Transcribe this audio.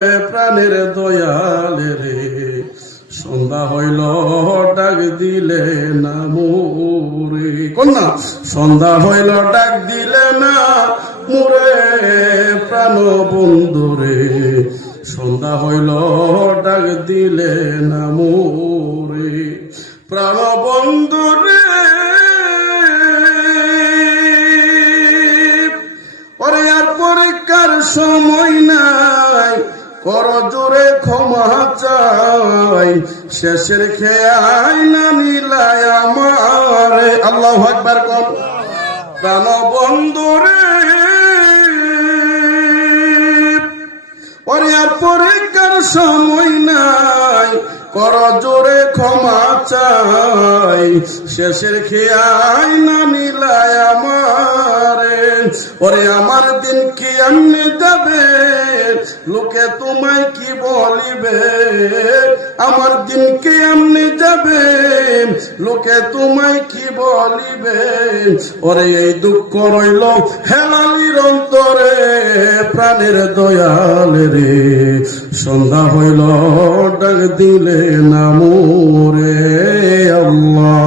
প্রাণের দয়ালে রে, সন্ধ্যা হইল ডাক দিলে না মোরে। কন্যা সন্ধ্যা হইল ডাক দিলে না মোরে প্রাণ বন্ধুরে, সন্ধ্যা হইল ডাক দিলে না মোরে প্রাণ বন্ধুরে। ওরে আর পরীক্ষার সময় নাই, কর জোরে ক্ষমা চাই, শেষের খেয়াই না মিলায় আমারে। আল্লাহু আকবার কর। প্রাণ বন্ধুরে ওরে আর পরীক্ষার সময় নাই, কর জোরে ক্ষমা চাই, শেষের খেয়াই না মিলায় আমারে। ওরে আমার দিন কি এমনি যাবে, লোকে তোমায় কি বলিবে, আমার দিন কি এমনি যাবে, লোকে তোমায় কি বলিবে। ওরে এই দুঃখ রইল হেলালির অন্তরে, প্রাণের দয়ালে রে, সন্ধ্যা হইল ডাক দিলে না মোরে। আল্লাহ।